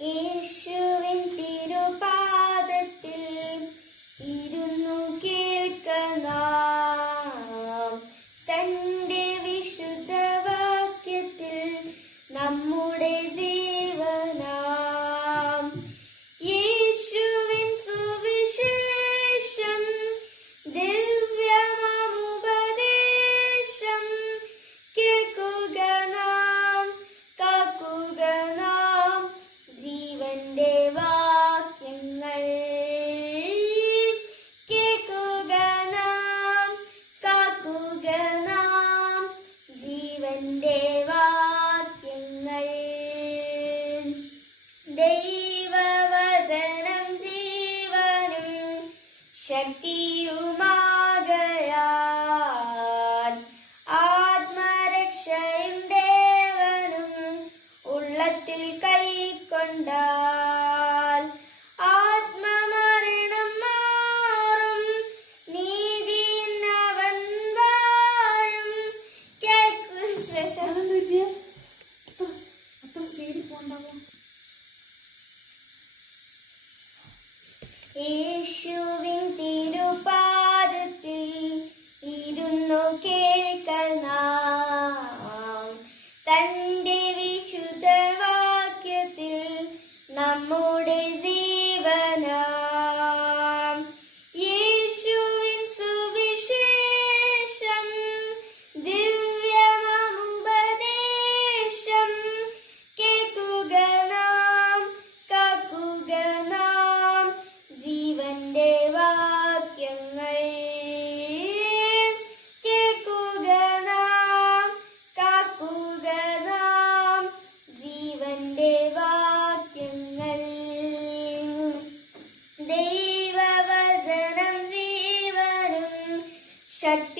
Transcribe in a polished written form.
യേശുവിൻ തിരുപാദത്തിൽ ഇരുന്നു കേൾക്കണം. തന്റെ വിശുദ്ധ വാക്യത്തിൽ നമ്മുടെ ജീവനാം. യേശുവിൻ സുവിശേഷം ദിവ്യമാമുപദേശം കേൾക്കുക നാം, കാക്കുക നാം ജീവന്റെ വാക്യങ്ങൾ. കേൾക്കുക നാം, കാക്കുക നാം ജീവന്റെ വാക്യങ്ങൾ. ദൈവവചനം ജീവനും ശക്തിയുമാകയാൽ ആത്മരക്ഷയും ദേവനും ഉള്ളത്തിൽ കൈക്കൊണ്ടാൽ ആത്മമരണം മാറും, നീതിയിന്നവൻ വാഴും. കേൾക്കും ശേഷം അത്ര സ്പീഡിൽ പോണ്ടാവോ? യേശുവിൻ തിരുപാദത്തിൽ ഇരുന്നു കേൾക്കണം. തന്റെ വിശുദ്ധ വാക്യത്തിൽ നമ്മുടെ ജീവനാം. യേശുവിൻ സുവിശേഷം ദിവ്യമാമുപദേശം കേൾക്കുക നാം, കാക്കുക നാം ജീവന്റെ വാക്യങ്ങൾ. കേൾക്കുക നാം, കാക്കുക നാം ജീവന്റെ വാക്യങ്ങൾ. ദൈവവചനം ജീവനും ശക്തി